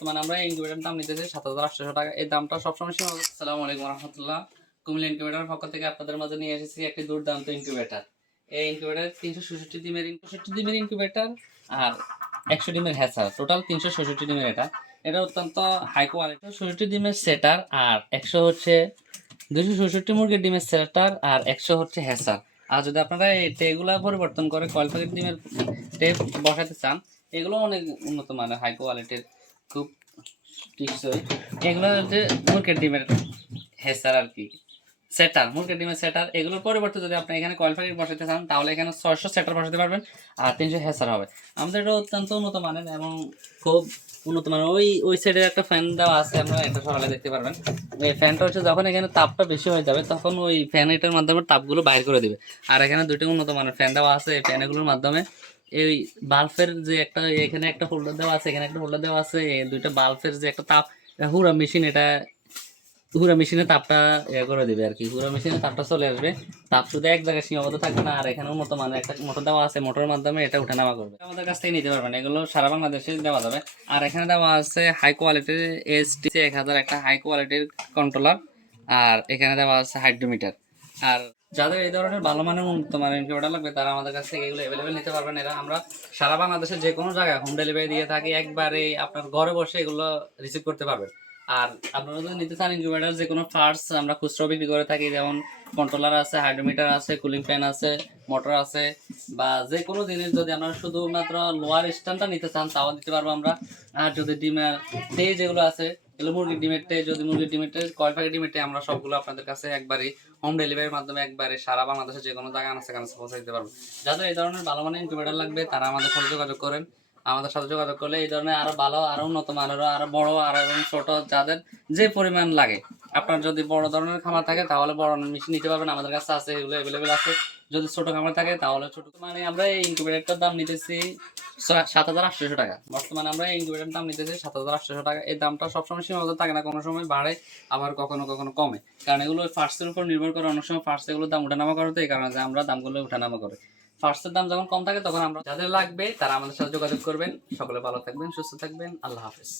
বর্তমানে আমরা ইনকিউবেটরের দাম নিতেছি ৭,৮০০ টাকা। এই দামটা সবসময় সীমাবদ্ধ। আসসালামু আলাইকুম রহমতুল্লাহ। কুমিল্লা ইনকিউবেটরের পক্ষ থেকে আপনাদের মাঝে নিয়ে এসেছি একটি দুর্দান্ত ইনকিউবেটর। এই ইনকিউবেটর 366 ডিমের ইনকিউবেটর আর 100 ডিমের হ্যাচার, টোটাল 366 ডিমের। এটা অত্যন্ত হাই কোয়ালিটি। 66 ডিমের সেটার আর 100 হচ্ছে 266 মুরগির ডিমের সেটার আর 100 হচ্ছে হ্যাচার। আর যদি আপনারা এই ট্রেগুলা পরিবর্তন করে কয়েল প্যাকেট ডিমের ট্রে বসাতে চান, এগুলো অনেক উন্নত মানের হাই কোয়ালিটির, খুব টিকসই। এগুলো হচ্ছে মুরগির ডিমের হ্যাচার আর কি, সেটার, মুরগির ডিমের সেটার। এগুলোর পরিবর্তে যদি আপনি এখানে কয়েল প্যাকেট বসাতে চান তাহলে এখানে 600 সেটার বসাতে পারবেন আর 300 হ্যাচার হবে। আমাদের এটা অত্যন্ত উন্নত মানের এবং খুব উন্নত মানের। ওই সাইডে একটা ফ্যান দেওয়া আছে, আমরা এটা সকালে দেখতে পারবেন। এই ফ্যানটা হচ্ছে যখন এখানে তাপটা বেশি হয়ে যাবে তখন ওই ফ্যান এটার মাধ্যমে তাপগুলো বাইর করে দিবে। আর এখানে দুটো উন্নত মানের ফ্যান দেওয়া আছে। এই ফ্যানগুলোর মাধ্যমে এই বাল্বের যে একটা, এখানে একটা হোল্ডার দেওয়া আছে, এখানে একটা হোল্ডার দেওয়া আছে, এই দুইটা বাল্বের যে একটা তাপ, হুরা মেশিন, এটা হুরা মেশিনে তাপটা করে দিবে আর কি। হুরা মেশিনে তাপটা চলে আসবে, তাপ শুধু এক জায়গায় সীমাবদ্ধ থাকবে না। আর এখানে উন্নত মানের একটা মোটর দেওয়া আছে, মোটরের মাধ্যমে এটা উঠানামা করবে। আমাদের কাছ থেকে নিতে পারবেন, এগুলো সারা বাংলাদেশে দেওয়া যাবে। আর এখানে দেওয়া আছে হাই কোয়ালিটির STC 1000 একটা হাই কোয়ালিটির কন্ট্রোলার। আর এখানে দেওয়া আছে হাইড্রোমিটার। আর যাদের এই ধরনের ভালো মানের উন্নত মানের ইনকিউবেটর লাগবে তারা আমাদের কাছ থেকে এগুলো অ্যাভেলেবেল নিতে পারবেন। এরা আমরা সারা বাংলাদেশে যে কোনো জায়গায় হোম ডেলিভারি দিয়ে থাকি, একবারে আপনার ঘরে বসে এগুলো রিসিভ করতে পারবেন। আর আপনারা যদি নিতে চান ইনকিউবেটর যে কোনো পার্টস আমরা খুচরো বিক্রি করে থাকি, যেমন কন্ট্রোলার আছে, হাইড্রোমিটার আছে, কুলিং ফ্যান আছে, মোটর আছে, বা যে কোনো জিনিস যদি আপনারা শুধুমাত্র লোয়ার স্ট্যান্ডটা নিতে চান তাও দিতে পারবো আমরা। আর যদি ডিমের টে যেগুলো আছে, এগুলো মুরগির ডিমের টে, যদি মুরগির ডিমের টে, কয়েল প্যাকেট ডিমের টে, আমরা সবগুলো আপনাদের কাছে একবারে হোম ডেলিভারির মাধ্যমে একবারে সারা বাংলাদেশে যে কোনো জায়গায় সেখানে পৌঁছে দিতে পারবো। যাদের এই ধরনের ভালো মানের ইনকিউবেটর লাগবে তারা আমাদের সাথে যোগাযোগ করেন। আমাদের সাথে যোগাযোগ করলে এই ধরনের আরো ভালো, আরো উন্নত মানেরও, আরো বড়, আর এবং ছোট, যাদের যে পরিমাণ লাগে। আপনার যদি বড় ধরনের খামার থাকে তাহলে বড় মেশিন নিতে পারবেন, আমাদের কাছে আছে, এগুলো অ্যাভেলেবেল আছে। যদি ছোট খামার থাকে তাহলে ছোট। মানে আমরা এই ইনকিউবেটরটার দাম নিতেছি ৭,৮০০ টাকা। বর্তমানে আমরা এই ইনকিউবেটরের দাম নিতেছি ৭,৮০০ টাকা। এই দামটা সবসময় সীমাবদ্ধ থাকে না, কোনো সময় বাড়ে আবার কখনো কখনো কমে, কারণ এগুলো ফার্স্টের উপর নির্ভর করে। অনেক সময় ফার্স্ট এগুলোর দাম উঠানামা করে, তো এই কারণে আমরা দামগুলো উঠানামা করি। ফার্স্টের দাম যখন কম থাকে তখন আমরা, যাদের লাগবে তারা আমাদের সাথে যোগাযোগ করবেন। সকলে ভালো থাকবেন, সুস্থ থাকবেন, আল্লাহ হাফেজ।